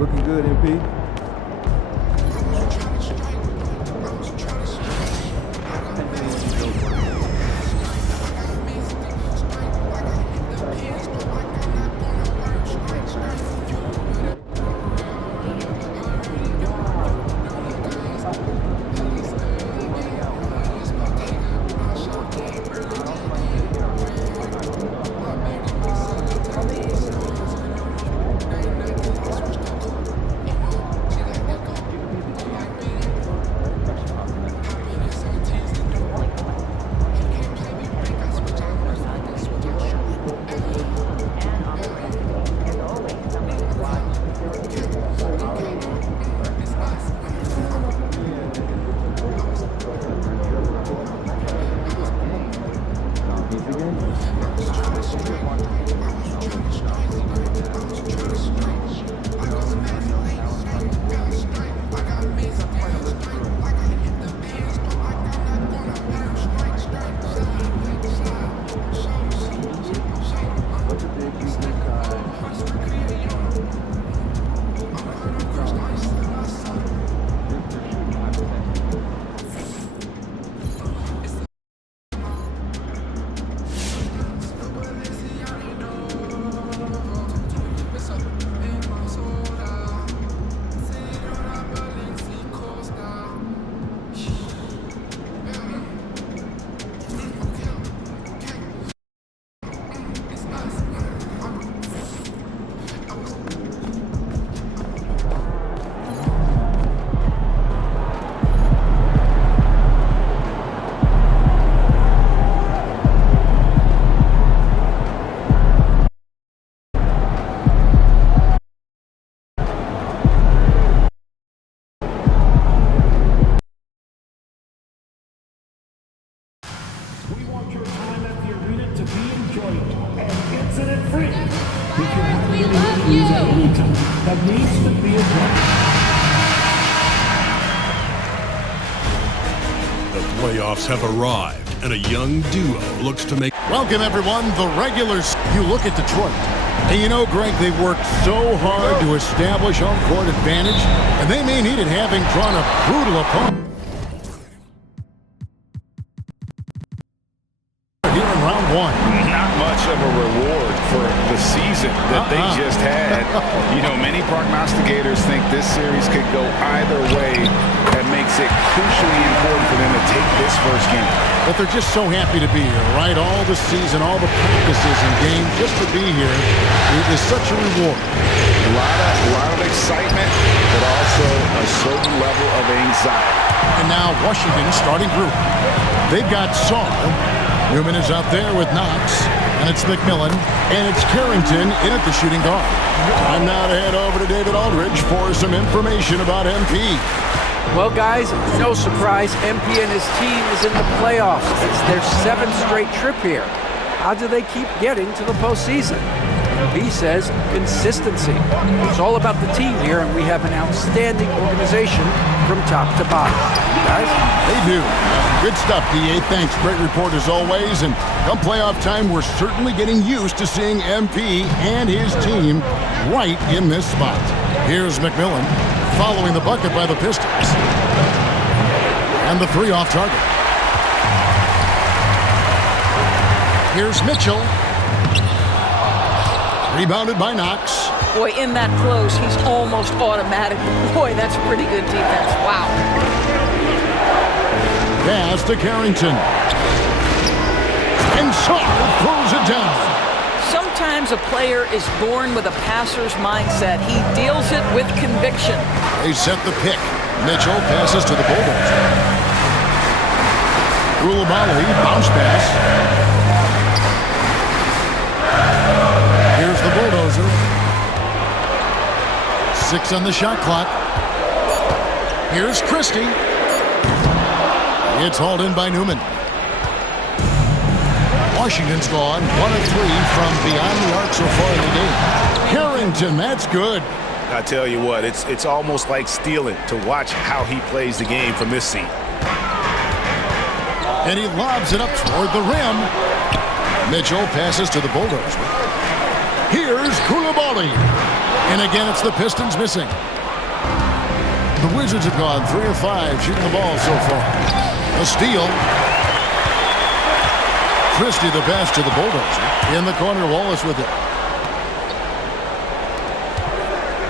Looking good, MP. That needs to be addressed. The playoffs have arrived, and a young duo looks to make... Welcome, everyone. The regulars. You look at Detroit. And you know, Greg, they've worked so hard to establish home court advantage, and they may need it having drawn a brutal opponent here in round one. Not much of a reward for the season that they just had. You know, many prognosticators think this series could go either way. That makes it crucially important for them to take this first game. But they're just so happy to be here, right? All the season, all the practices and games, just to be here is such a reward. A lot of excitement, but also a certain level of anxiety. And now Washington's starting group. They've got Saar. Newman is out there with Knox, and it's McMillan, and it's Carrington in at the shooting guard. I'm now to head over to David Aldridge for some information about MP. Well, guys, no surprise, MP and his team is in the playoffs. It's their 7th straight trip here. How do they keep getting to the postseason? MP says consistency. It's all about the team here, and we have an outstanding organization from top to bottom. Guys? They do. Good stuff, DA. Thanks. Great report as always. And come playoff time, we're certainly getting used to seeing MP and his team right in this spot. Here's McMillan following the bucket by the Pistons. And the three off target. Here's Mitchell. Rebounded by Knox. Boy, in that close, he's almost automatic. Boy, that's pretty good defense. Wow. Pass to Carrington. And Saar throws it down. Sometimes a player is born with a passer's mindset. He deals it with conviction. They set the pick. Mitchell passes to the Bulldozer. Koulibaly, bounce pass. Here's the Bulldozer. 6 on the shot clock. Here's Christie. It's hauled in by Newman. Washington's gone 1 of 3 from beyond the arc so far in the game. Carrington, that's good. I tell you what, it's almost like stealing to watch how he plays the game from this seat. And he lobs it up toward the rim. Mitchell passes to the Bulldozer. Here's Koulibaly. And again, it's the Pistons missing. The Wizards have gone 3 of 5 shooting the ball so far. A steal. Christie the pass to the Bulldozer. In the corner, Wallace with it.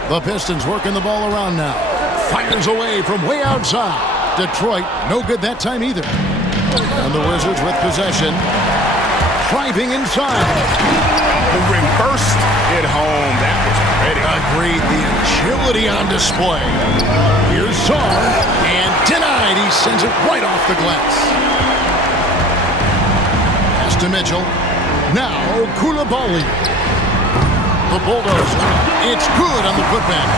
The Pistons working the ball around now. Fires away from way outside. Detroit, no good that time either. And the Wizards with possession. Driving inside. Reversed it home. That was pretty. Agreed. The agility on display. Here's Saar. And denied. He sends it right off the glass. Pass to Mitchell. Now Koulibaly. The Bulldozer. It's good on the putback.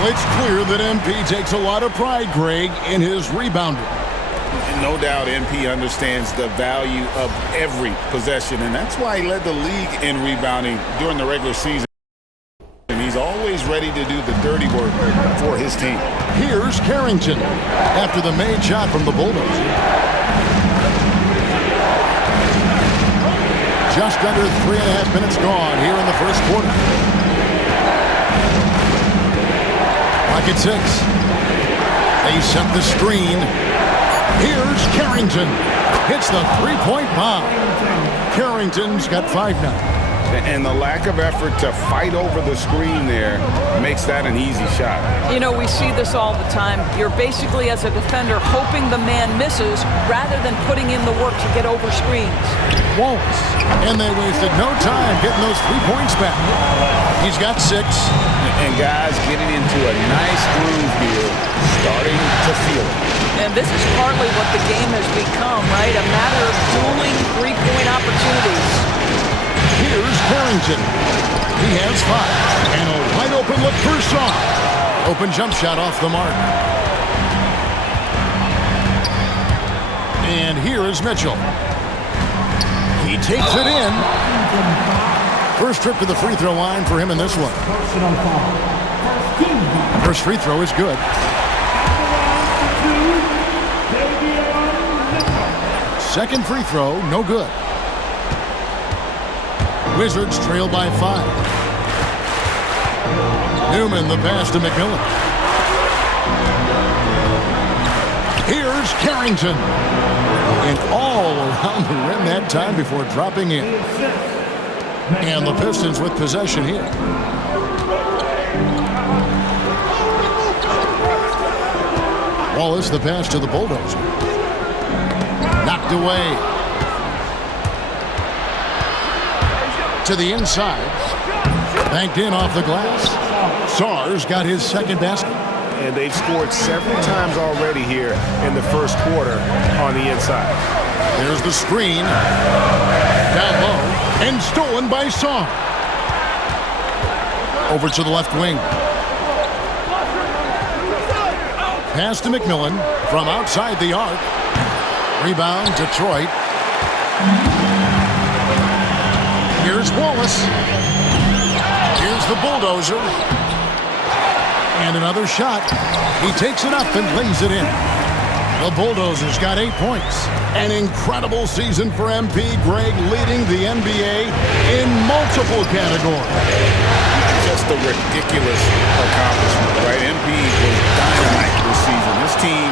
Well, it's clear that MP takes a lot of pride, Greg, in his rebounding. No doubt MP understands the value of every possession, and that's why he led the league in rebounding during the regular season. And he's always ready to do the dirty work for his team. Here's Carrington after the made shot from the Bulldozer. Just under 3.5 minutes gone here in the first quarter. Clock at 6. They set the screen. Here's Carrington. Hits the three-point bomb. Carrington's got 5 now. And the lack of effort to fight over the screen there makes that an easy shot. You know, we see this all the time. You're basically, as a defender, hoping the man misses rather than putting in the work to get over screens. Wallace. And they wasted no time getting those 3 points back. He's got 6. And guys getting into a nice groove here, starting to feel it. And this is partly what the game has become, right? A matter of dueling three-point opportunities. Here's Carrington. He has 5. And a wide open look for Saar. Open jump shot off the mark. And here is Mitchell. He takes it in. First trip to the free throw line for him in this one. First free throw is good. Second free throw, no good. Wizards trail by 5. Newman the pass to McMillan. Here's Carrington. And all around the rim that time before dropping in. And the Pistons with possession here. Wallace the pass to the Bulldozer. Knocked away. To the inside. Banked in off the glass. Saar's got his second basket. And they've scored several times already here in the first quarter on the inside. There's the screen. Down low. And stolen by Saar. Over to the left wing. Pass to McMillan from outside the arc. Rebound, Detroit. Here's Wallace. Here's the Bulldozer. And another shot. He takes it up and lays it in. The Bulldozers got 8 points. An incredible season for MP. Greg leading the NBA in multiple categories. Just a ridiculous accomplishment, right? MP was dynamite this season. This team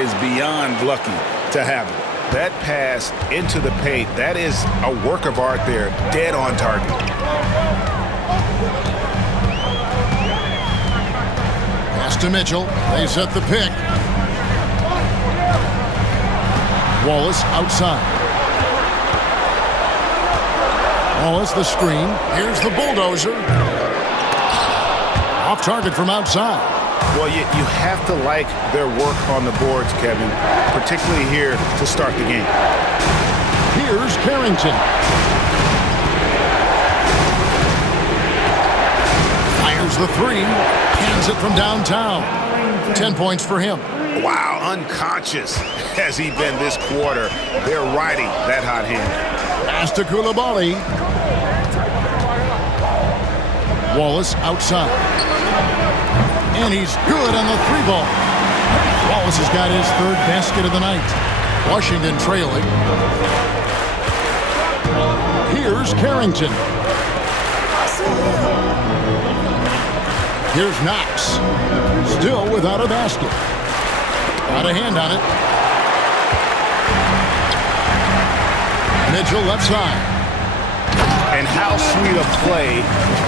is beyond lucky to have it. That pass into the paint, that is a work of art there, dead on target. Pass to Mitchell. They set the pick. Wallace outside. Wallace the screen. Here's the Bulldozer. Off target from outside. Well, you have to like their work on the boards, Kevin, particularly here to start the game. Here's Carrington. Fires the 3. Hands it from downtown. 10 points for him. Wow, unconscious has he been this quarter. They're riding that hot hand. Pass to Koulibaly. Wallace outside. And he's good on the 3-ball. Wallace has got his 3rd basket of the night. Washington trailing. Here's Carrington. Here's Knox. Still without a basket. Got a hand on it. Mitchell left side. And how sweet a play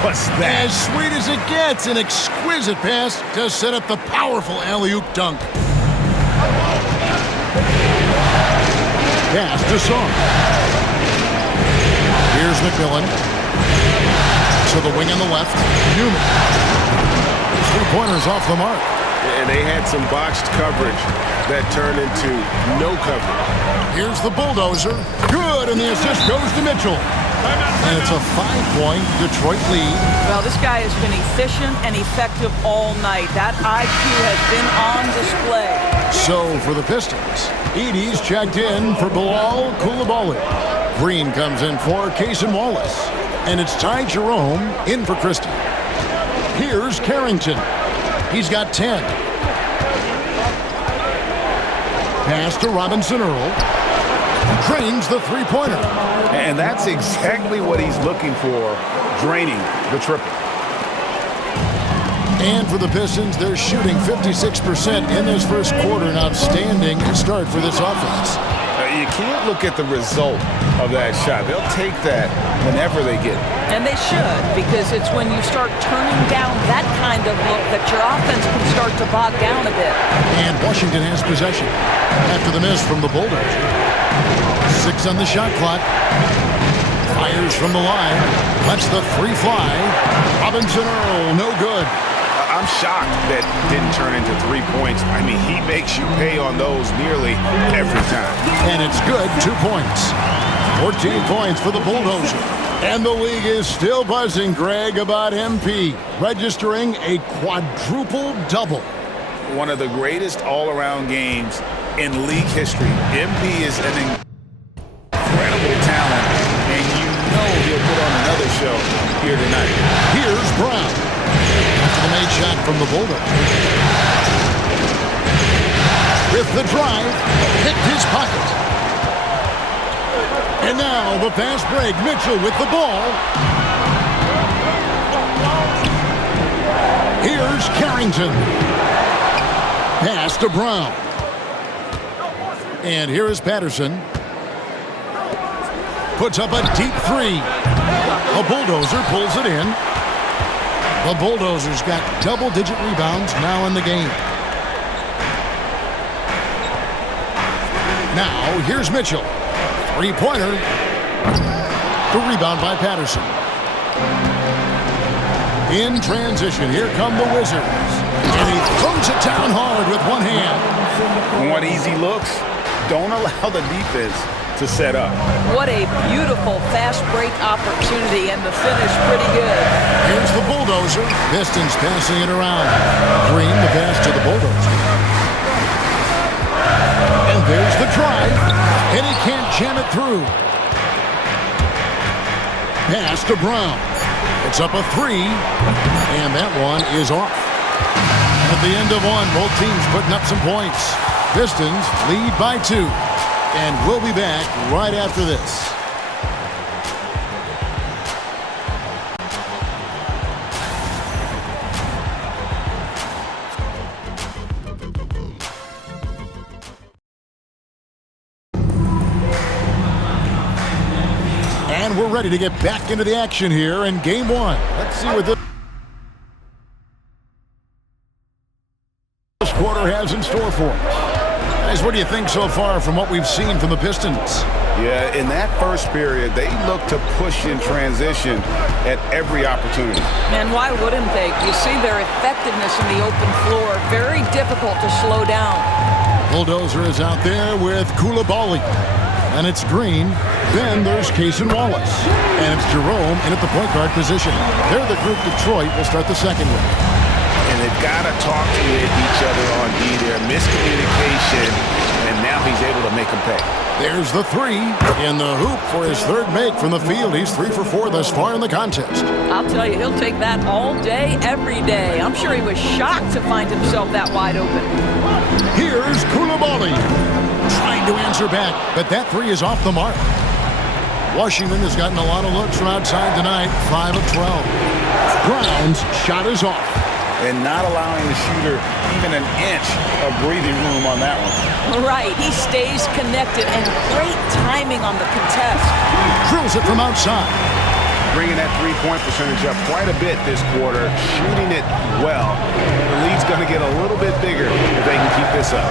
was that? As sweet as it gets. An exquisite pass to set up the powerful alley-oop dunk. Pass to Song. Here's McMillan. To the wing on the left. Newman. 3-pointers off the mark. And they had some botched coverage that turned into no coverage. Here's the bulldozer. Good, and the assist goes to Mitchell. And it's a 5-point Detroit lead. Well, this guy has been efficient and effective all night. That IQ has been on display. So for the Pistons, Edey's checked in for Bilal Coulibaly. Green comes in for Cason Wallace. And it's Ty Jerome in for Christie. Here's Carrington. He's got 10. Pass to Robinson Earl. Drains the 3-pointer. And that's exactly what he's looking for, draining the triple. And for the Pistons, they're shooting 56% in this first quarter. An outstanding start for this offense. You can't look at the result of that shot. They'll take that whenever they get it. And they should, because it's when you start turning down that kind of look that your offense can start to bog down a bit. And Washington has possession after the miss from the Bulldozer. 6 on the shot clock. Fires from the line. Lets the 3 fly. Robinson Earl, no good. I'm shocked that didn't turn into 3 points. I mean, he makes you pay on those nearly every time. And it's good, 2 points. 14 points for the Bulldozer. And the league is still buzzing, Greg, about MP, registering a quadruple double. One of the greatest all-around games in league history. MP is an incredible talent, and you know he'll put on another show here tonight. Here's Brown. After the made shot from the Bulldogs. With the drive, picked his pocket. And now the fast break. Mitchell with the ball. Here's Carrington. Pass to Brown. And here is Patterson. Puts up a deep 3. A Bulldozer pulls it in. The Bulldozers got double-digit rebounds now in the game. Now, here's Mitchell. 3-pointer. The rebound by Patterson. In transition, here come the Wizards. And he throws it down hard with one hand. Want easy looks? Don't allow the defense to set up. What a beautiful fast break opportunity, and the finish pretty good. Here's the Bulldozer. Pistons passing it around. Green, the pass to the Bulldozer. And there's the drive. And he can't jam it through. Pass to Brown. It's up a 3. And that one is off. At the end of one, both teams putting up some points. Pistons lead by 2. And we'll be back right after this. And we're ready to get back into the action here in Game 1. Let's see what this quarter has in store for us. Guys, what do you think so far from what we've seen from the Pistons? Yeah, in that first period, they looked to push in transition at every opportunity. And why wouldn't they? You see their effectiveness in the open floor. Very difficult to slow down. Bulldozer is out there with Coulibaly. And it's Green. Then there's Cason Wallace. And it's Jerome in at the point guard position. They're the group Detroit will start the second with. And they've got to talk to each other on D there. Miscommunication, and now he's able to make them pay. There's the 3 in the hoop for his third make from the field. He's 3 for 4 thus far in the contest. I'll tell you, he'll take that all day, every day. I'm sure he was shocked to find himself that wide open. Here's Coulibaly. Trying to answer back, but that 3 is off the mark. Washington has gotten a lot of looks from outside tonight, 5 of 12. Brown's shot is off. and not allowing the shooter even an inch of breathing room on that one. Right, he stays connected, and great timing on the contest. Drills it from outside. Bringing that three-point percentage up quite a bit this quarter, shooting it well. The lead's going to get a little bit bigger if they can keep this up.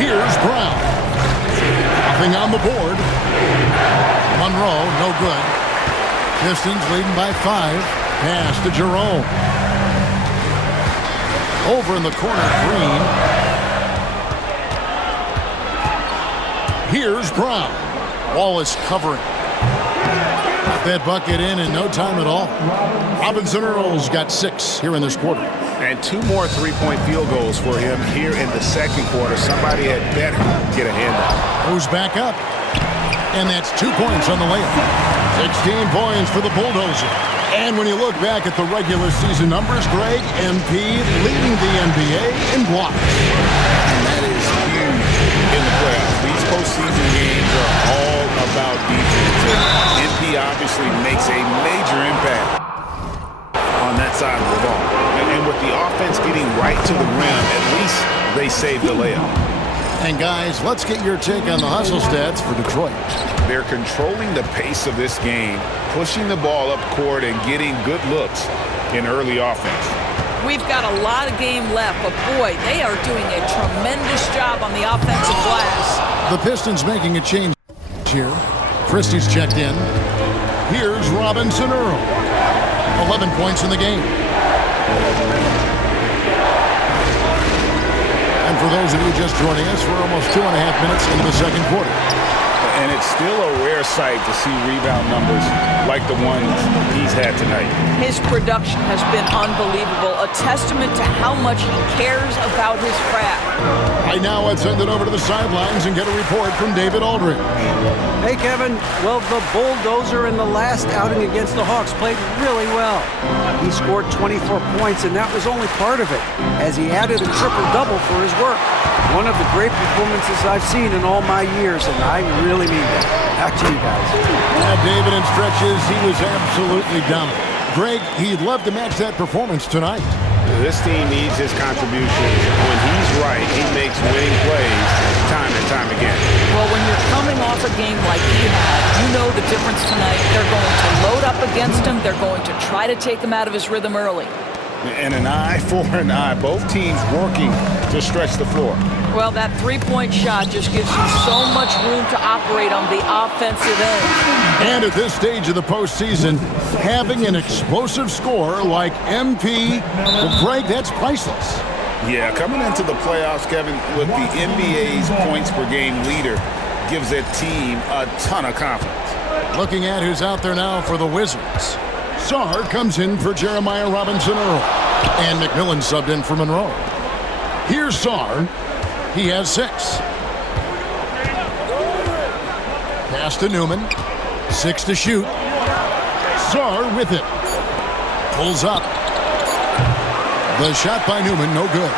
Here's Brown. Nothing on the board. Monroe, no good. Pistons leading by 5. Pass to Jerome. Over in the corner, Green. Here's Brown. Wallace covering. Got that bucket in no time at all. Robinson Earl's got 6 here in this quarter. And 2 more three-point field goals for him here in the second quarter. Somebody had better get a handout. Goes back up. And that's 2 points on the layup. 16 points for the Bulldozer. And when you look back at the regular season numbers, Greg, MP leading the NBA in blocks. And that is huge in the playoffs. These postseason games are all about defense. And MP obviously makes a major impact on that side of the ball. And with the offense getting right to the rim, at least they saved the layup. And guys, let's get your take on the hustle stats for Detroit. They're controlling the pace of this game, pushing the ball up court and getting good looks in early offense. We've got a lot of game left, but boy, they are doing a tremendous job on the offensive glass. The Pistons making a change here. Christie's checked in. Here's Robinson Earl. 11 points in the game. And for those of you just joining us, we're almost 2.5 minutes into the second quarter. And it's still a rare sight to see rebound numbers like the ones he's had tonight. His production has been unbelievable, a testament to how much he cares about his craft. Right now, let's send it over to the sidelines and get a report from David Aldridge. Hey, Kevin. Well, the Bulldozer in the last outing against the Hawks played really well. He scored 24 points, and that was only part of it, as he added a triple-double for his work. One of the great performances I've seen in all my years, and I really mean that. Back to you guys. David, in stretches, he was absolutely dominant. Greg, he'd love to match that performance tonight. This team needs his contributions. When he's right, he makes winning plays time and time again. Well, when you're coming off a game like he had, you know the difference tonight. They're going to load up against him. They're going to try to take him out of his rhythm early. And an eye for an eye. Both teams working to stretch the floor. Well, that three-point shot just gives you so much room to operate on the offensive end. And at this stage of the postseason, having an explosive scorer like MP, well, Greg, that's priceless. Yeah, coming into the playoffs, Kevin, with the NBA's points per game leader gives that team a ton of confidence. Looking at who's out there now for the Wizards. Sarr comes in for Jeremiah Robinson Earl. And McMillan subbed in for Monroe. Here's Sarr. He has 6. Pass to Newman. 6 to shoot. Sarr with it. Pulls up. The shot by Newman, no good.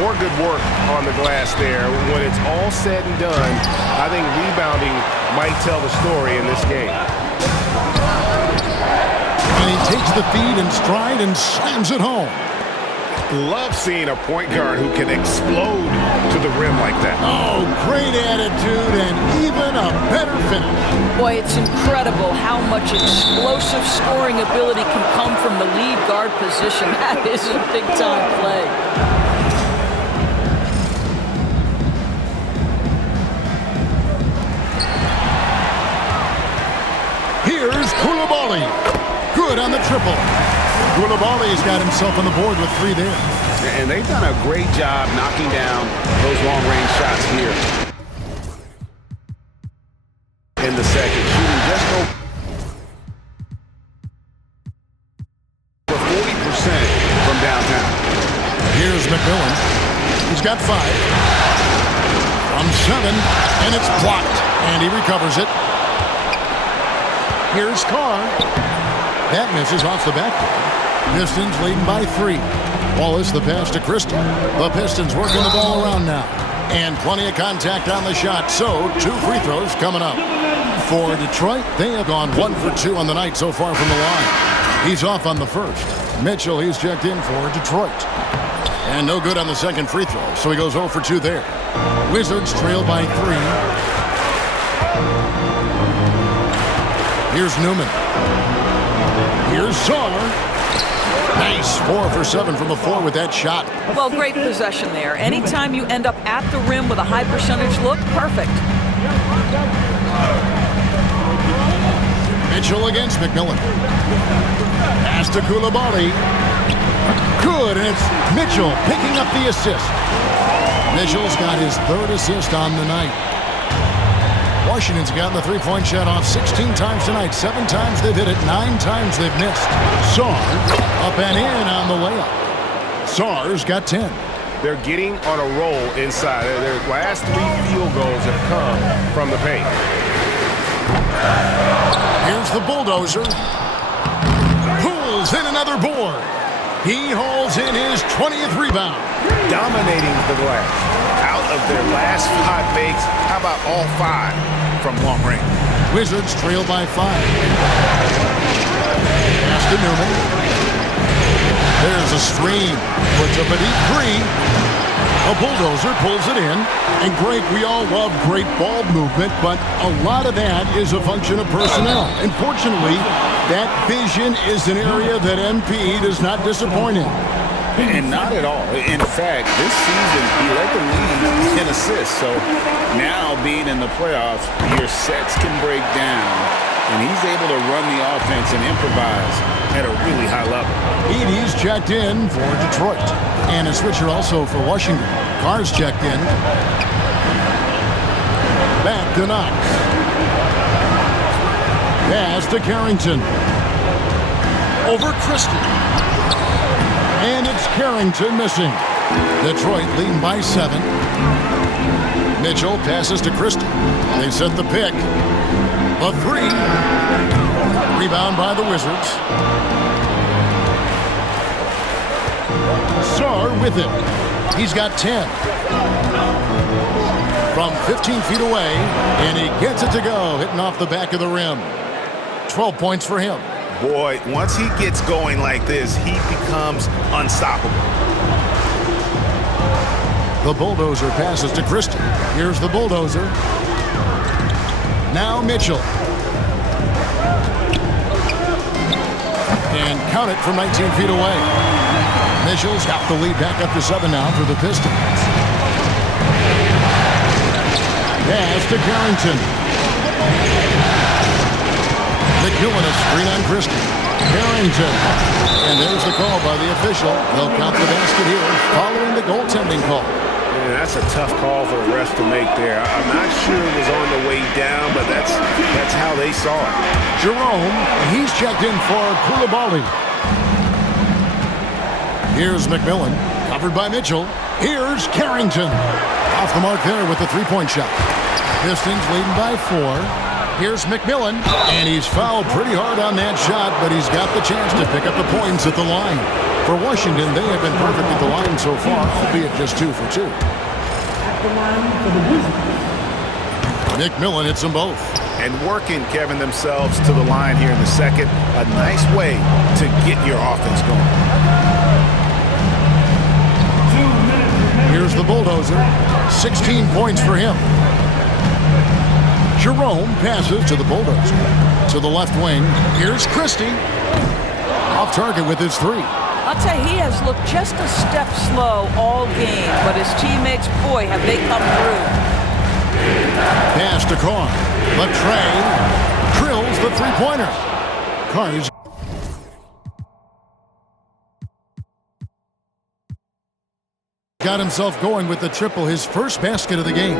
More good work on the glass there. When it's all said and done, I think rebounding might tell the story in this game. And he takes the feed in stride and slams it home. Love seeing a point guard who can explode to the rim like that. Oh, great attitude and even a better finish. Boy, it's incredible how much explosive scoring ability can come from the lead guard position. That is a big-time play. Here's Koulibaly. Good on the triple. Koulibaly's got himself on the board with 3 there. And they've done a great job knocking down those long-range shots here in the second. Shooting just over 40% from downtown. Here's McMillan. He's got 5. From 7, and it's blocked. And he recovers it. Here's Carr. That misses off the backboard. Pistons leading by 3. Wallace the pass to Christie. The Pistons working the ball around now. And plenty of contact on the shot. So 2 free throws coming up. For Detroit, they have gone 1 for 2 on the night so far from the line. He's off on the first. Mitchell, he's checked in for Detroit. And no good on the second free throw, so he goes 0 for 2 there. Wizards trail by 3. Here's Newman. Here's Saar. Nice 4 for 7 from the floor with that shot. Well, great possession there. Anytime you end up at the rim with a high percentage look, perfect. Mitchell against McMillan. Pass to Coulibaly. Good, and it's Mitchell picking up the assist. Mitchell's got his 3rd assist on the night. Washington's gotten the three-point shot off 16 times tonight. 7 times they've hit it, 9 times they've missed. Saar up and in on the layup. Saar's got 10. They're getting on a roll inside. Their last 3 field goals have come from the paint. Here's the bulldozer. Pulls in another board. He hauls in his 20th rebound. Dominating the glass. Out of their last 5 makes, how about all 5 from long range? Wizards trail by 5. Pass to Newman. There's a stream. Puts up a deep 3. A bulldozer pulls it in. And great, we all love great ball movement, but a lot of that is a function of personnel. Unfortunately, that vision is an area that MP does not disappoint in. And not at all. In fact, this season, he led the league in assists. So now, being in the playoffs, your sets can break down, and he's able to run the offense and improvise at a really high level. Edey's checked in for Detroit. And a switcher also for Washington. Carr's checked in. Back to Knox. Pass to Carrington. Over Christie. And it's Carrington missing. Detroit leading by 7. Mitchell passes to Christie. They set the pick. A 3. Rebound by the Wizards. Saar with it. He's got 10. From 15 feet away, and he gets it to go, hitting off the back of the rim. 12 points for him. Boy, once he gets going like this, he becomes unstoppable. The bulldozer passes to Christie. Here's the bulldozer. Now Mitchell. And count it from 19 feet away. Mitchell's got the lead back up to 7 now for the Pistons. Pass to Carrington. McMillan, a screen on Christie. Carrington. And there's the call by the official. They'll count the basket here following the goaltending call. Yeah, that's a tough call for the refs to make there. I'm not sure it was on the way down, but that's how they saw it. Jerome, he's checked in for Coulibaly. Here's McMillan, covered by Mitchell. Here's Carrington. Off the mark there with the three-point shot. Pistons leading by 4. Here's McMillan, and he's fouled pretty hard on that shot, but he's got the chance to pick up the points at the line. For Washington, they have been perfect at the line so far, albeit just 2 for 2. At the line for the Wizards. McMillan hits them both. And working, Kevin, themselves to the line here in the second. A nice way to get your offense going. 2 minutes remaining. Here's the bulldozer. 16 points for him. Jerome passes to the bulldozer. To the left wing. Here's Christie. Off target with his 3. I'll tell you, he has looked just a step slow all game, but his teammates, boy, have they come through. Pass to Carr. The tray. Drills the three-pointer. Carr's got himself going with the triple, his first basket of the game.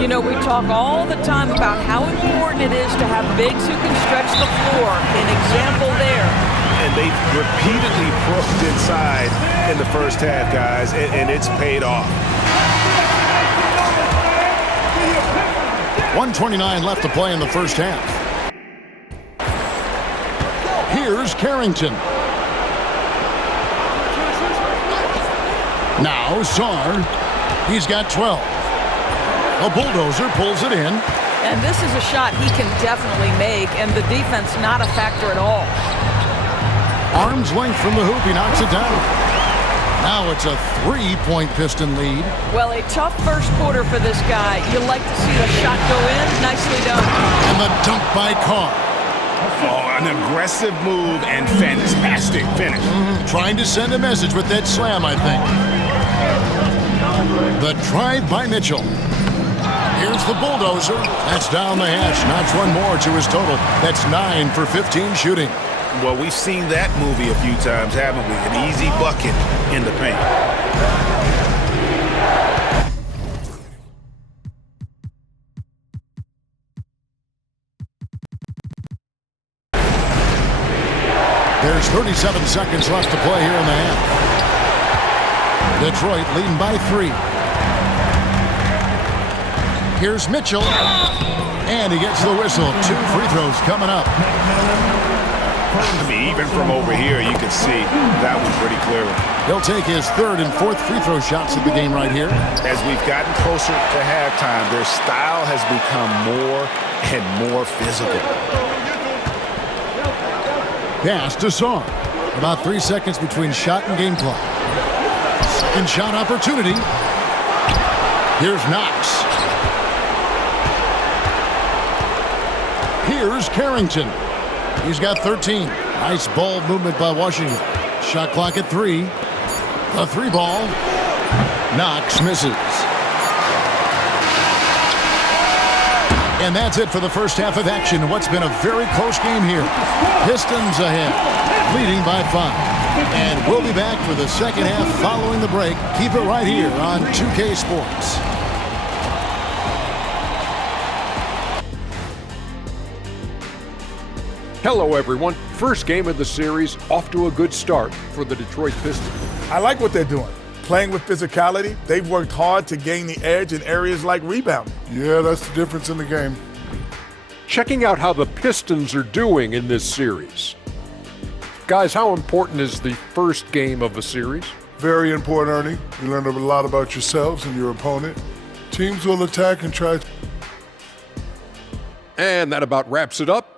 You know, we talk all the time about how important it is to have bigs who can stretch the floor. An example there. And they've repeatedly pushed inside in the first half, guys, and it's paid off. 1:29 left to play in the first half. Here's Carrington. Now Saar. He's got 12. A bulldozer pulls it in. And this is a shot he can definitely make, and the defense not a factor at all. Arm's length from the hoop. He knocks it down. Now it's a 3-point Piston lead. Well, a tough first quarter for this guy. You like to see the shot go in. Nicely done. And the dunk by Carr. Oh, an aggressive move and fantastic finish. Trying to send a message with that slam, I think. The drive by Mitchell. Here's the bulldozer. That's down the hash. Knocks one more to his total. That's 9 for 15 shooting. Well, we've seen that movie a few times, haven't we? An easy bucket in the paint. There's 37 seconds left to play here in the half. Detroit leading by 3. Here's Mitchell. And he gets the whistle. 2 free throws coming up. I mean, even from over here, you can see that was pretty clear. He'll take his 3rd and 4th free throw shots of the game right here. As we've gotten closer to halftime, their style has become more and more physical. Pass to Song. About 3 seconds between shot and game clock. Second shot opportunity. Here's Knox. Here's Carrington. He's got 13. Nice ball movement by Washington. Shot clock at 3. A 3 ball. Knox misses. And that's it for the first half of action. What's been a very close game here. Pistons ahead, leading by 5. And we'll be back for the second half following the break. Keep it right here on 2K Sports. Hello, everyone. First game of the series, off to a good start for the Detroit Pistons. I like what they're doing. Playing with physicality, they've worked hard to gain the edge in areas like rebounding. Yeah, that's the difference in the game. Checking out how the Pistons are doing in this series. Guys, how important is the first game of a series? Very important, Ernie. You learn a lot about yourselves and your opponent. Teams will attack and try. And that about wraps it up.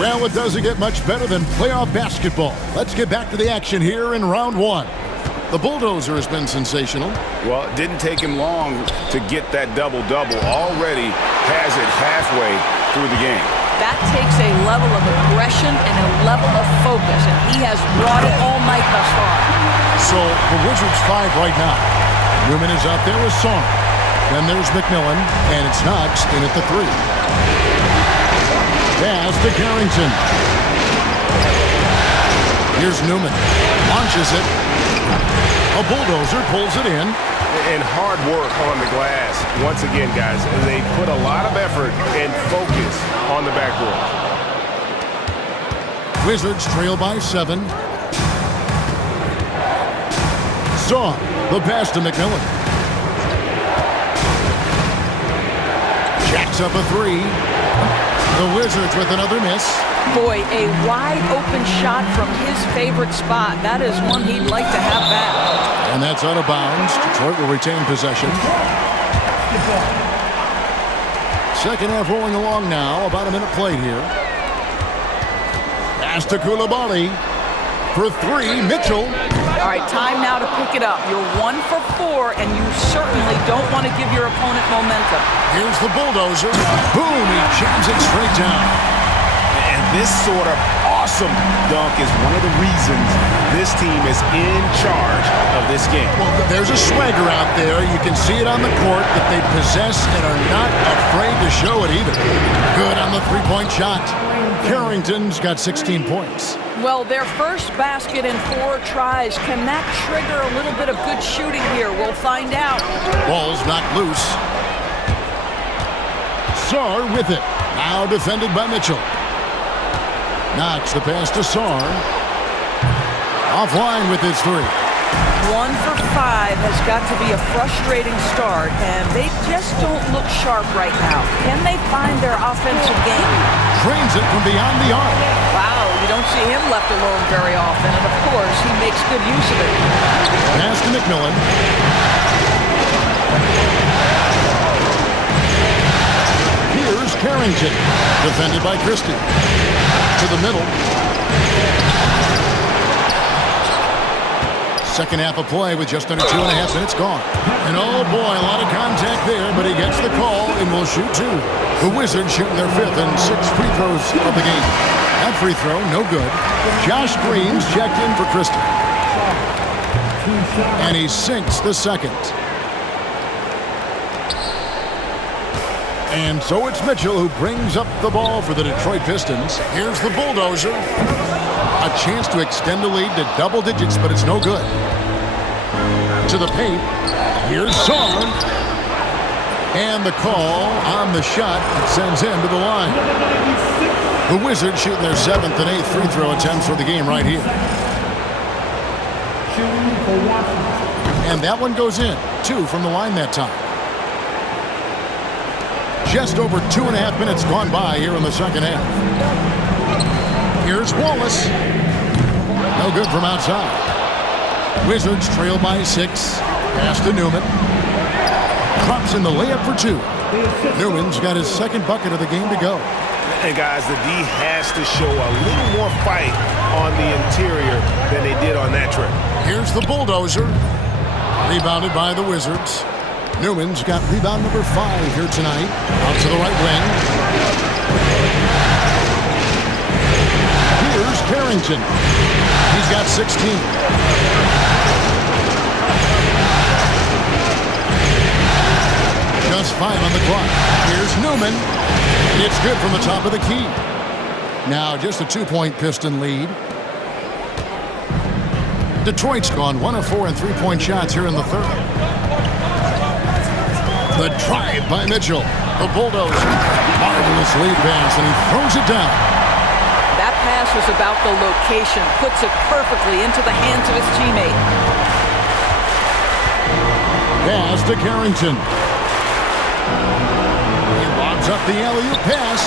Well, it doesn't get much better than playoff basketball. Let's get back to the action here in round 1. The bulldozer has been sensational. Well, it didn't take him long to get that double-double. Already has it halfway through the game. That takes a level of aggression and a level of focus, and he has brought it all night thus far. So the Wizards 5 right now. Newman is out there with Song. Then there's McMillan, and it's Knox in at the 3. Pass to Carrington. Here's Newman. Launches it. A bulldozer pulls it in. And hard work on the glass. Once again, guys, they put a lot of effort and focus on the backboard. Wizards trail by 7. Song, the pass to McMillan. Jacks up a 3. The Wizards with another miss. Boy, a wide-open shot from his favorite spot. That is one he'd like to have back. And that's out of bounds. Detroit will retain possession. Second half rolling along now. About a minute played here. Pass to Coulibaly. For 3, Mitchell. All right, time now to pick it up. You're 1 for 4, and you certainly don't want to give your opponent momentum. Here's the bulldozer. Boom, he jams it straight down. And this sort of awesome dunk is one of the reasons this team is in charge of this game. Well, there's a swagger out there. You can see it on the court that they possess and are not afraid to show it either. Good on the 3-point shot. Carrington's got 16 points. Well, their first basket in 4 tries. Can that trigger a little bit of good shooting here? We'll find out. Ball's knocked loose. Sarr with it. Now defended by Mitchell. Knocks the pass to Sarr. Offline with his 3. 1 for 5 has got to be a frustrating start, and they just don't look sharp right now. Can they find their offensive game? Trains it from beyond the arc. Wow, you don't see him left alone very often, and of course, he makes good use of it. Pass to McMillan. Here's Carrington, defended by Christie. To the middle. Second half of play with just under 2.5 minutes gone. And oh boy, a lot of contact there, but he gets the call and will shoot two. The Wizards shooting their 5th and 6th free throws of the game. That free throw, no good. Josh Green's checked in for Christie. And he sinks the second. And so it's Mitchell who brings up the ball for the Detroit Pistons. Here's the bulldozer. A chance to extend the lead to double digits, but it's no good. To the paint. Here's Song. And the call on the shot that sends him to the line. The Wizards shooting their 7th and 8th free throw attempts for the game right here. And that one goes in. 2 from the line that time. Just over 2.5 minutes gone by here in the second half. Here's Wallace. No good from outside. Wizards trail by 6. Pass to Newman. Drops in the layup for 2. Newman's got his second bucket of the game to go. And guys, the D has to show a little more fight on the interior than they did on that trip. Here's the bulldozer. Rebounded by the Wizards. Newman's got rebound number 5 here tonight. Out to the right wing. Here's Carrington. He's got 16. Just 5 on the clock. Here's Newman. It's good from the top of the key. Now just a 2-point Piston lead. Detroit's gone 1 of 4 in 3-point shots here in the third. The drive by Mitchell. The bulldozer. Marvelous lead pass, and he throws it down. That pass was about the location. Puts it perfectly into the hands of his teammate. Pass to Carrington. He lobs up the alley-oop pass.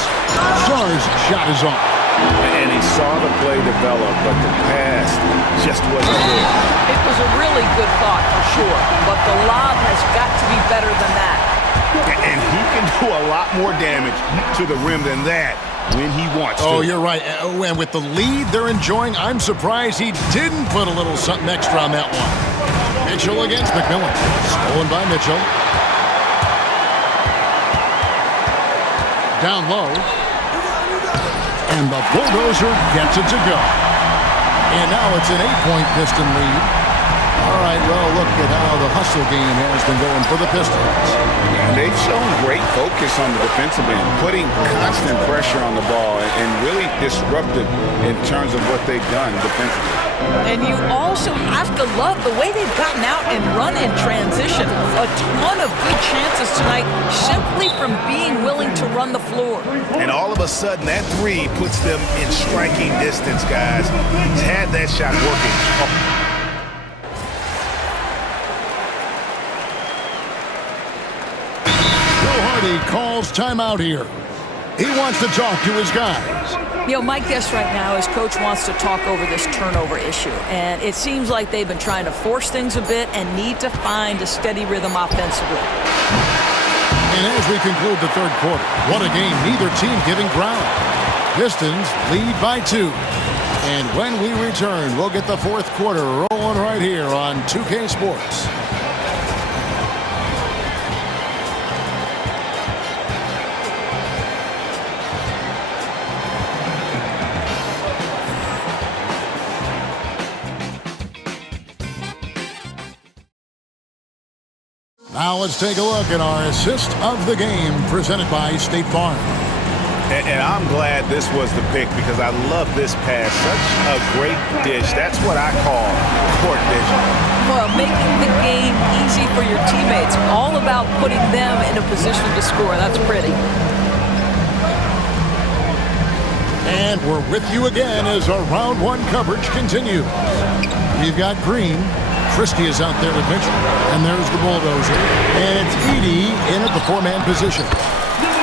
Sarr's shot is off. And he saw the play develop, but the pass just wasn't there. It was a really good thought for sure, but the lob has got to be better than that. And he can do a lot more damage to the rim than that when he wants to. Oh, you're right. And with the lead they're enjoying, I'm surprised he didn't put a little something extra on that one. Mitchell against McMillan. Stolen by Mitchell. Down low. And the bulldozer gets it to go. And now it's an 8-point Piston lead. All right, well, look at how the hustle game has been going for the Pistons. And they've shown great focus on the defensive end, putting constant pressure on the ball and really disruptive in terms of what they've done defensively. And you also have to love the way they've gotten out and run in transition. A ton of good chances tonight simply from being willing to run the floor. And all of a sudden, that 3 puts them in striking distance, guys. He's had that shot working. He calls timeout here. He wants to talk to his guys. You know, my guess right now is Coach wants to talk over this turnover issue. And it seems like they've been trying to force things a bit and need to find a steady rhythm offensively. And as we conclude the third quarter, what a game, neither team giving ground. Pistons lead by 2. And when we return, we'll get the fourth quarter rolling right here on 2K Sports. Now let's take a look at our assist of the game presented by State Farm. And I'm glad this was the pick because I love this pass. Such a great dish. That's what I call court vision. Well, making the game easy for your teammates. All about putting them in a position to score. That's pretty. And we're with you again as our round 1 coverage continues. We've got Green. Christie is out there with Mitchell. And there's the bulldozer. And it's Edey in at the 4-man position.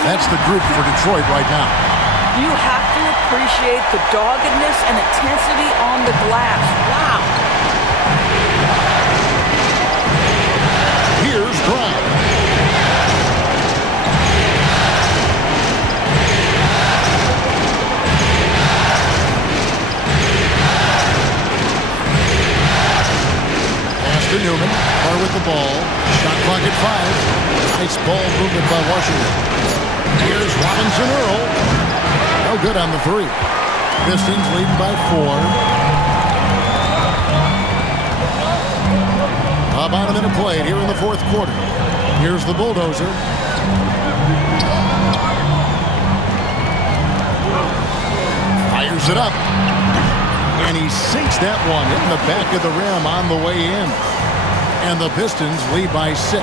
That's the group for Detroit right now. You have to appreciate the doggedness and intensity on the glass. Wow. Here's Brown. Pass to Newman. Carr with the ball. Shot clock at 5. Nice ball movement by Washington. Here's Robinson Earl. No good on the 3. Pistons leading by 4. About a minute played here in the 4th quarter. Here's the bulldozer. Fires it up. And he sinks that one in the back of the rim on the way in. And the Pistons lead by 6.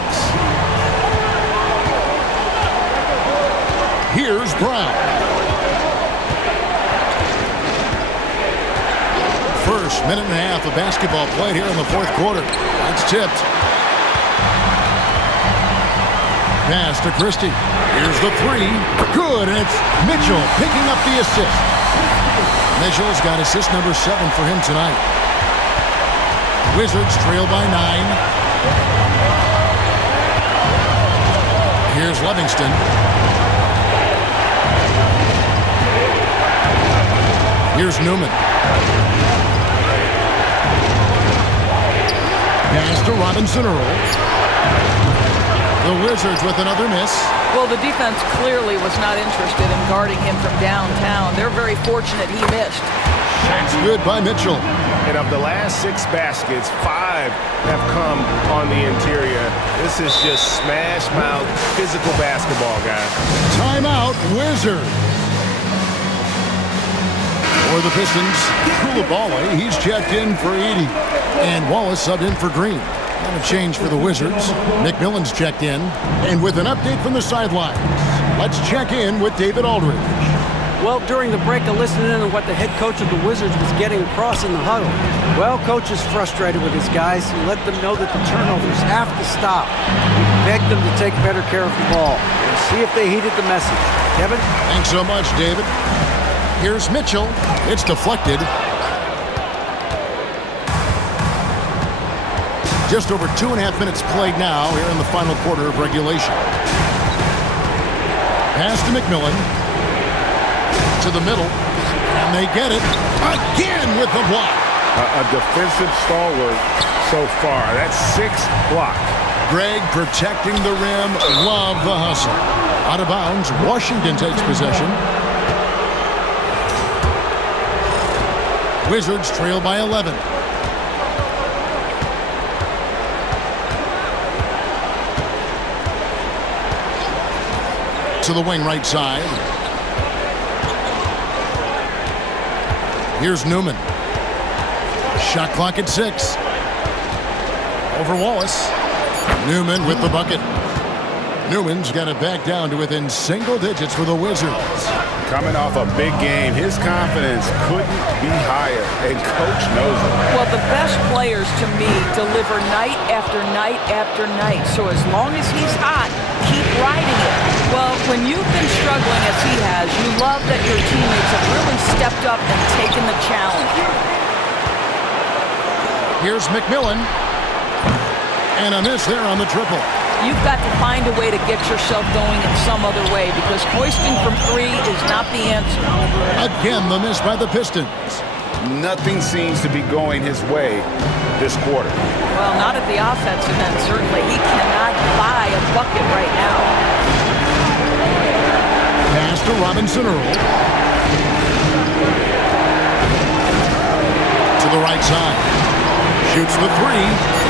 Here's Brown. First minute and a half of basketball played here in the 4th quarter. That's tipped. Pass to Christie. Here's the 3. Good, and it's Mitchell picking up the assist. Mitchell's got assist number 7 for him tonight. Wizards trail by 9. Here's Livingston. Here's Newman. Pass to Robinson Earl. The Wizards with another miss. Well, the defense clearly was not interested in guarding him from downtown. They're very fortunate he missed. That's good by Mitchell. And of the last 6 baskets, 5 have come on the interior. This is just smash mouth physical basketball, guys. Timeout, Wizards. For the Pistons, Koulibaly, he's checked in for 80. And Wallace subbed in for Green. And a change for the Wizards. McMillan's checked in. And with an update from the sidelines, let's check in with David Aldridge. Well, during the break, I listened in on what the head coach of the Wizards was getting across in the huddle. Well, coach is frustrated with his guys. He let them know that the turnovers have to stop. He begged them to take better care of the ball. We'll see if they heeded the message. Kevin? Thanks so much, David. Here's Mitchell. It's deflected. Just over 2.5 minutes played now here in the final quarter of regulation. Pass to McMillan. To the middle. And they get it again with the block. A defensive stalwart so far. That's 6 blocks. Greg protecting the rim. Love the hustle. Out of bounds. Washington takes possession. Wizards trail by 11. To the wing right side. Here's Newman. Shot clock at 6. Over Wallace. Newman with the bucket. Newman's got it back down to within single digits for the Wizards. Coming off a big game, his confidence couldn't be higher, and coach knows it. Well, the best players to me deliver night after night after night. So as long as he's hot, keep riding it. Well, when you've been struggling as he has, you love that your teammates have really stepped up and taken the challenge. Here's McMillan. And a miss there on the triple. You've got to find a way to get yourself going in some other way because hoisting from 3 is not the answer. Again, the miss by the Pistons. Nothing seems to be going his way this quarter. Well, not at the offensive end, certainly. He cannot buy a bucket right now. Pass to Robinson Earl. To the right side. Shoots the 3.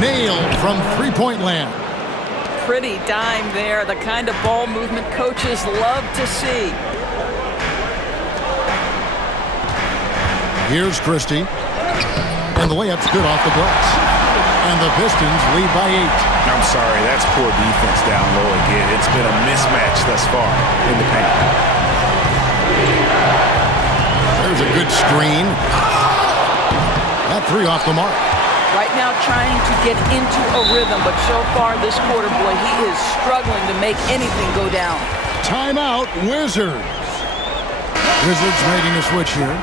Nailed from three-point land. Pretty dime there, the kind of ball movement coaches love to see. Here's Christie. And the layup's good off the glass. And the Pistons lead by 8. I'm sorry, that's poor defense down low again. It's been a mismatch thus far in the paint. There's a good screen. That 3 off the mark. Right now trying to get into a rhythm, but so far this quarter, boy, he is struggling to make anything go down. Timeout, Wizards. Wizards making a switch here.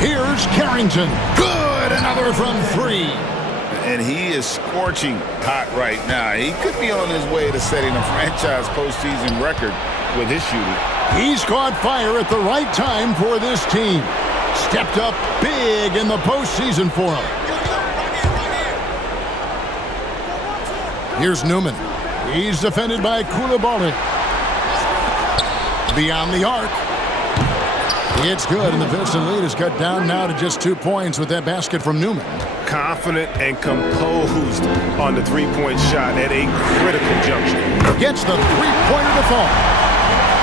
Here's Carrington. Good, another from 3. And he is scorching hot right now. He could be on his way to setting a franchise postseason record with his shooting. He's caught fire at the right time for this team. Stepped up big in the postseason for him. Here's Newman. He's defended by Koulibaly. Beyond the arc. It's good, and the Piston lead is cut down now to just 2 points with that basket from Newman. Confident and composed on the three-point shot at a critical juncture. Gets the three-pointer to fall.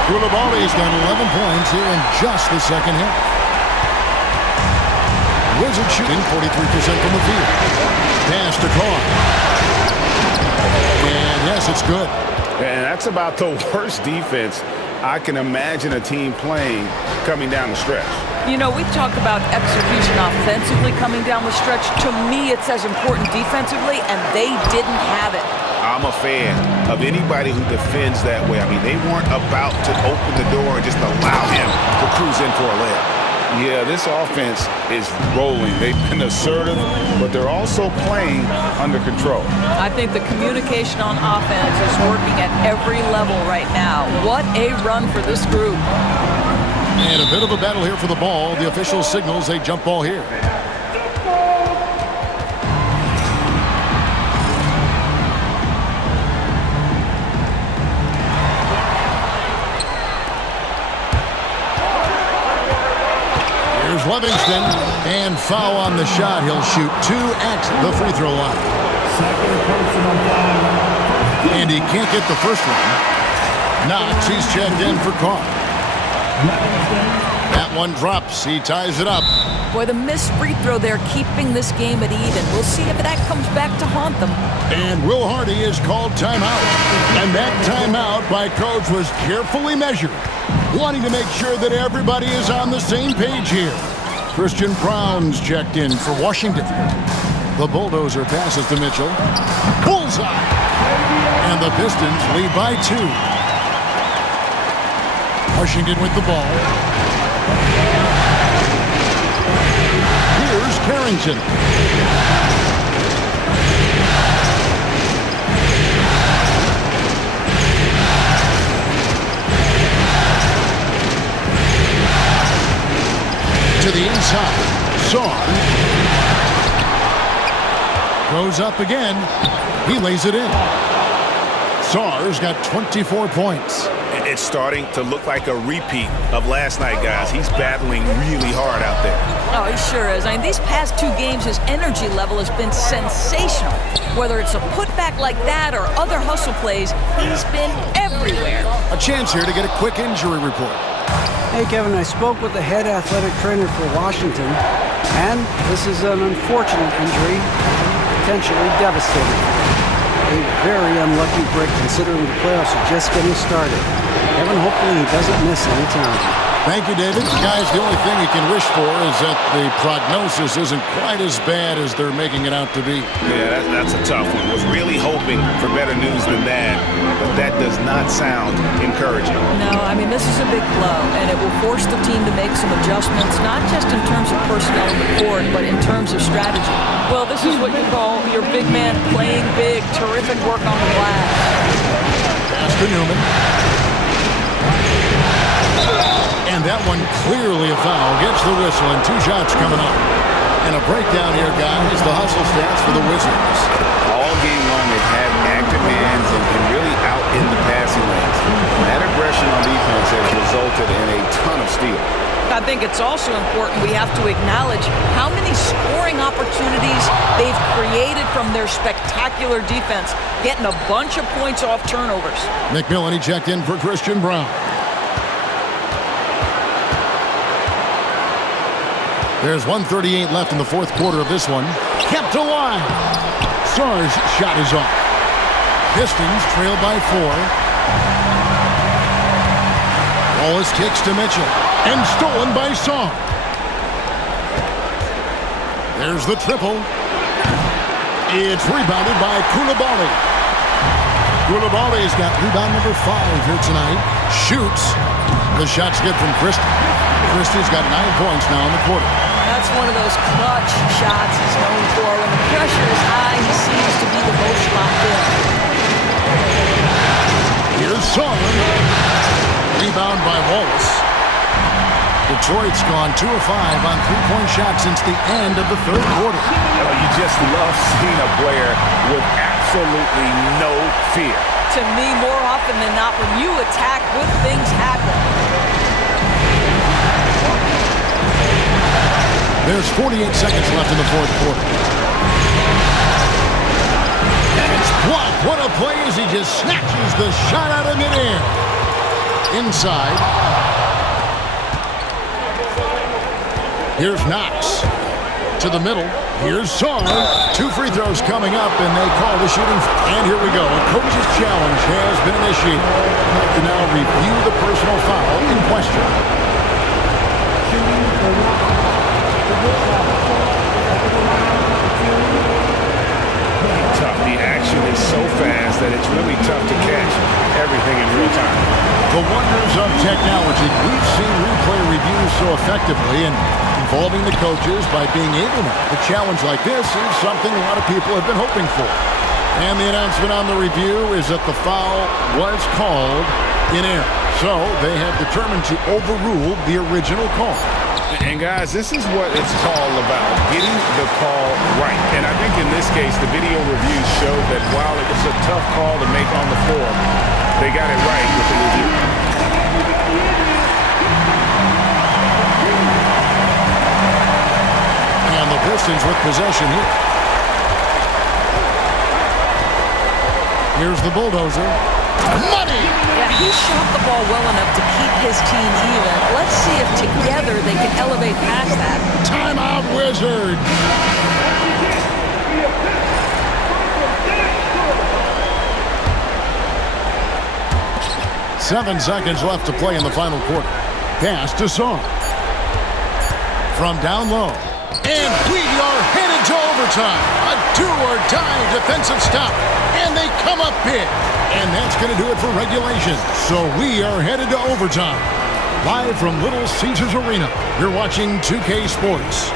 Koulibaly's got 11 points here in just the second half. Wizards shooting 43% from the field. Pass to Carr. And yes, it's good. And that's about the worst defense I can imagine a team playing coming down the stretch. You know, we talk about execution offensively coming down the stretch. To me, it's as important defensively, and they didn't have it. I'm a fan of anybody who defends that way. I mean, they weren't about to open the door and just allow him to cruise in for a layup. Yeah, this offense is rolling. They've been assertive, but they're also playing under control. I think the communication on offense is working at every level right now. What a run for this group. And a bit of a battle here for the ball. The official signals a jump ball here. Here's Livingston, and foul on the shot. He'll shoot 2 at the free throw line. And he can't get the first one. Knox, he's checked in for Carr. That one drops. He ties it up. Boy, the missed free throw there keeping this game at even. We'll see if that comes back to haunt them. And Will Hardy is called timeout. And that timeout by Coach was carefully measured, wanting to make sure that everybody is on the same page here. Christian Brown's checked in for Washington. The bulldozer passes to Mitchell. Bullseye! And the Pistons lead by 2. Washington with the ball. Here's Carrington. To the inside. Sarr goes up again. He lays it in. Sarr's got 24 points. It's starting to look like a repeat of last night, guys. He's battling really hard out there. Oh, he sure is. I mean, these past 2 games, his energy level has been sensational. Whether it's a putback like that or other hustle plays, he's been everywhere. A chance here to get a quick injury report. Hey, Kevin, I spoke with the head athletic trainer for Washington, and this is an unfortunate injury, potentially devastating. A very unlucky break considering the playoffs are just getting started. Kevin, hopefully he doesn't miss any time. Thank you, David. Guys, the only thing you can wish for is that the prognosis isn't quite as bad as they're making it out to be. Yeah, that's a tough one. Was really hoping for better news than that, but that does not sound encouraging. No, I mean, this is a big blow, and it will force the team to make some adjustments, not just in terms of personnel on the court, but in terms of strategy. Well, this is what you call your big man playing big. Terrific work on the glass. Pass to Newman. And that one clearly a foul. Gets the whistle, and 2 shots coming up. And a breakdown here, guys. The hustle stats for the Wizards. All game long, they've had active hands and really out in the passing lanes. And that aggression on defense has resulted in a ton of steals. I think it's also important we have to acknowledge how many scoring opportunities they've created from their spectacular defense, getting a bunch of points off turnovers. McMillan, he checked in for Christian Brown. There's 1:38 left in the 4th quarter of this one. Kept alive. Sarr's shot is off. Pistons trail by 4. Wallace kicks to Mitchell. And stolen by Sarr. There's the triple. It's rebounded by Koulibaly. Koulibaly's got rebound number 5 here tonight. Shoots. The shot's good from Christie. Christie's got 9 points now in the quarter. That's one of those clutch shots he's known for. When the pressure is high, he seems to be the most locked in. Here's Son. Rebound by Wallace. Detroit's gone 2 of 5 on 3-point shots since the end of the third quarter. You just love seeing a player with absolutely no fear. To me, more often than not, when you attack, good things happen. There's 48 seconds left in the fourth quarter. And it's blocked. What a play as he just snatches the shot out of midair. Inside. Here's Knox. To the middle. Here's Song. 2 free throws coming up, and they call the shooting. And here we go. A coach's challenge has been initiated. I'd like to now review the personal foul in question. Tough. The action is so fast that it's really tough to catch everything in real time. The wonders of technology. We've seen replay reviews so effectively and involving the coaches by being able to. A challenge like this is something a lot of people have been hoping for. And the announcement on the review is that the foul was called in error. So they have determined to overrule the original call. And guys, this is what it's all about, getting the call right. And I think in this case, the video reviews showed that while it was a tough call to make on the floor, they got it right with the review. And the Pistons with possession here. Here's the bulldozer. Money! Yeah, he shot the ball well enough to keep his team even. Let's see if together they can elevate past that. Timeout, Wizard! 7 seconds left to play in the final quarter. Pass to Song. From down low. And we are headed to overtime. A do-or-die defensive stop. And they come up big. And that's going to do it for regulation. So we are headed to overtime. Live from Little Caesars Arena, you're watching 2K Sports.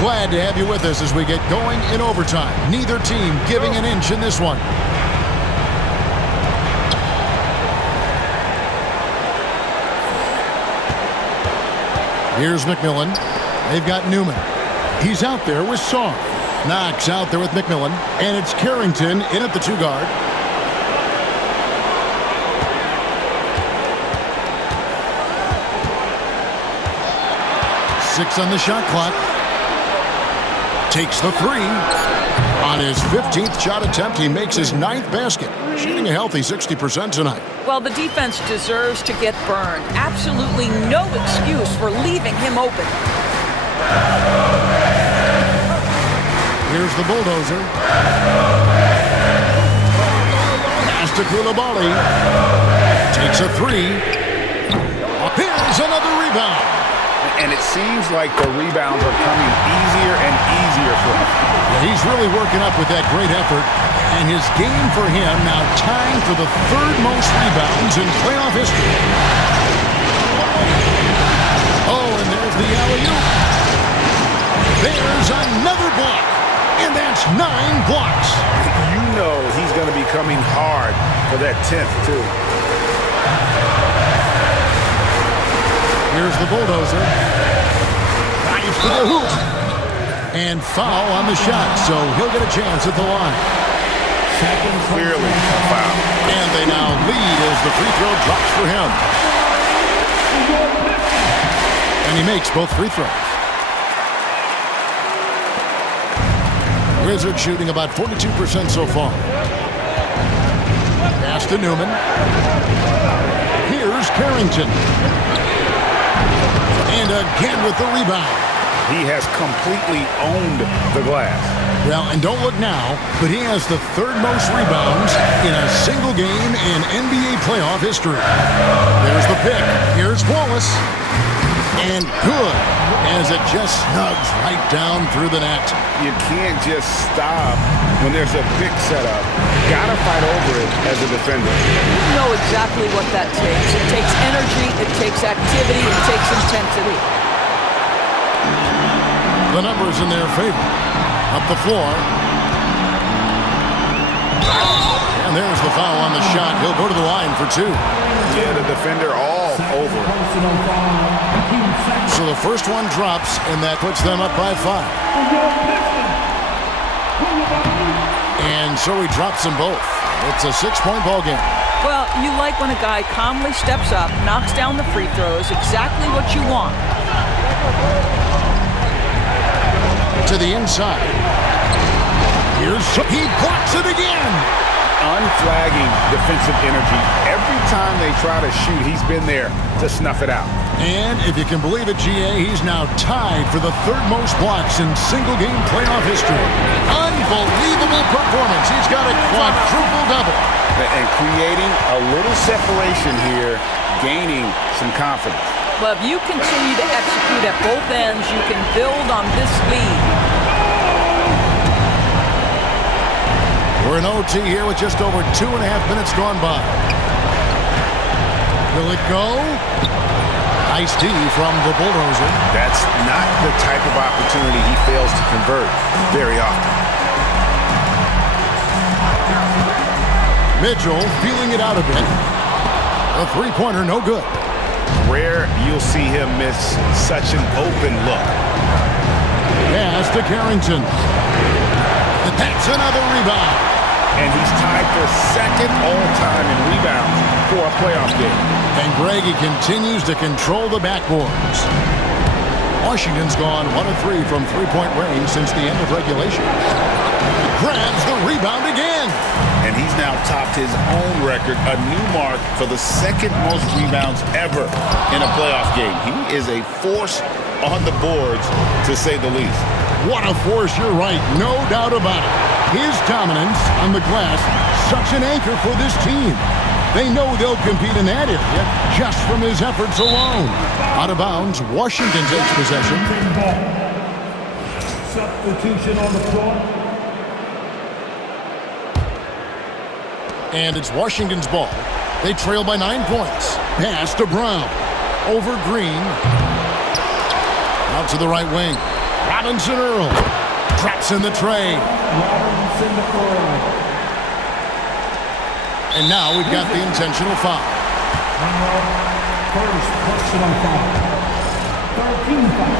Glad to have you with us as we get going in overtime. Neither team giving an inch in this one. Here's McMillan. They've got Newman. He's out there with Song. Knox out there with McMillan. And it's Carrington in at the 2 guard. Six on the shot clock. Takes the 3. On his 15th shot attempt, he makes his 9th basket. Shooting a healthy 60% tonight. Well, the defense deserves to get burned. Absolutely no excuse for leaving him open. Here's the bulldozer. Pass to Koulibaly. Takes a 3. Here's another rebound. And it seems like the rebounds are coming easier and easier for him. Yeah, he's really working up with that great effort. And his game for him now tying for the 3rd most rebounds in playoff history. Oh, and there's the alley-oop. There's another block. And that's 9 blocks. You know he's going to be coming hard for that 10th, too. Here's the bulldozer. Drives to the hoop. And foul on the shot, so he'll get a chance at the line. Clearly a foul. And they now lead as the free throw drops for him. And he makes both free throws. Wizards shooting about 42% so far. Pass to Newman. Here's Carrington. And again with the rebound. He has completely owned the glass. Well, and don't look now, but he has the third most rebounds in a single game in NBA playoff history. There's the pick. Here's Wallace. And good, as it just snugs right down through the net. You can't just stop when there's a pick set up. Gotta fight over it as a defender. You know exactly what that takes. It takes energy, it takes activity, it takes intensity. The numbers in their favor. Up the floor. And there's the foul on the shot. He'll go to the line for two. Yeah, the defender all over. So the first one drops, and that puts them up by 5. And so he drops them both. It's a 6-point ball game. Well, you like when a guy calmly steps up, knocks down the free throws, exactly what you want. To the inside. He blocks it again. Unflagging defensive energy. Every time they try to shoot, he's been there to snuff it out. And if you can believe it, GA, he's now tied for the third most blocks in single-game playoff history. Unbelievable performance. He's got a quadruple-double. And creating a little separation here, gaining some confidence. Well, if you continue to execute at both ends, you can build on this lead. We're in OT here with just over 2.5 minutes gone by. Will it go? Nice D from the Bulldozer. That's not the type of opportunity he fails to convert very often. Mitchell feeling it out a bit. A three-pointer, no good. Rare you'll see him miss such an open look. Pass to Carrington. And that's another rebound. And he's tied for second all-time in rebounds for a playoff game. And Greggy continues to control the backboards. Washington's gone 1 of 3 from three-point range since the end of regulation. Grabs the rebound again. And he's now topped his own record, a new mark for the second most rebounds ever in a playoff game. He is a force on the boards, to say the least. What a force, you're right, no doubt about it. His dominance on the glass, such an anchor for this team. They know they'll compete in that area just from his efforts alone. Out of bounds, Washington takes possession. Substitution on the floor. And it's Washington's ball. They trail by 9 points. Pass to Brown. Over Green. Out to the right wing. Robinson Earl. Traps in the tray. Robinson the foul. And now we've got the intentional foul. First personal foul. 13 foul.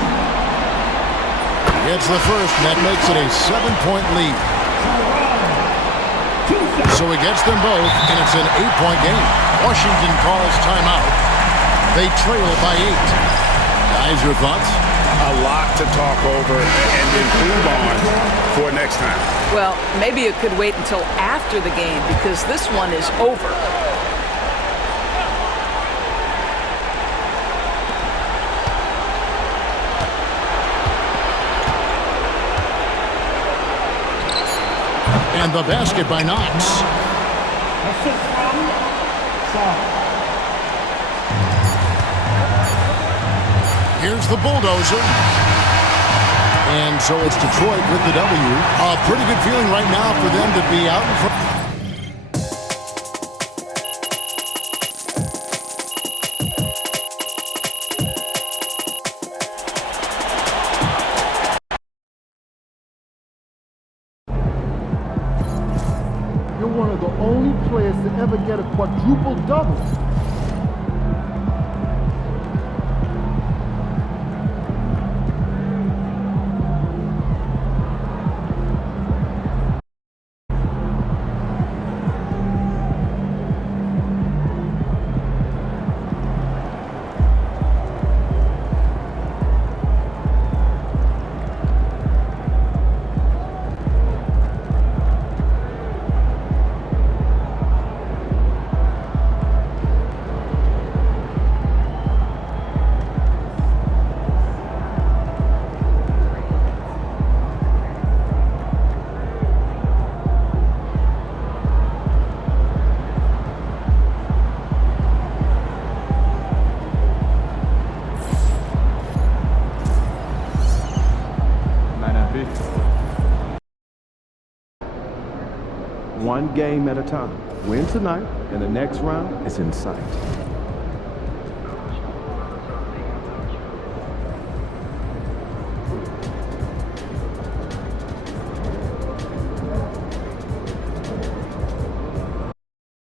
Gets the first, and that makes it a 7-point lead. So he gets them both, and it's an 8-point game. Washington calls timeout. They trail by 8. Guys, your thoughts? A lot to talk over and improve on for next time. Well, maybe it could wait until after the game because this one is over. And the basket by Knox. Assist from South. Here's the Bulldozer. And so it's Detroit with the W. A pretty good feeling right now for them to be out in front. You're one of the only players to ever get a quadruple double. one game at a time. Win tonight, and the next round is in sight.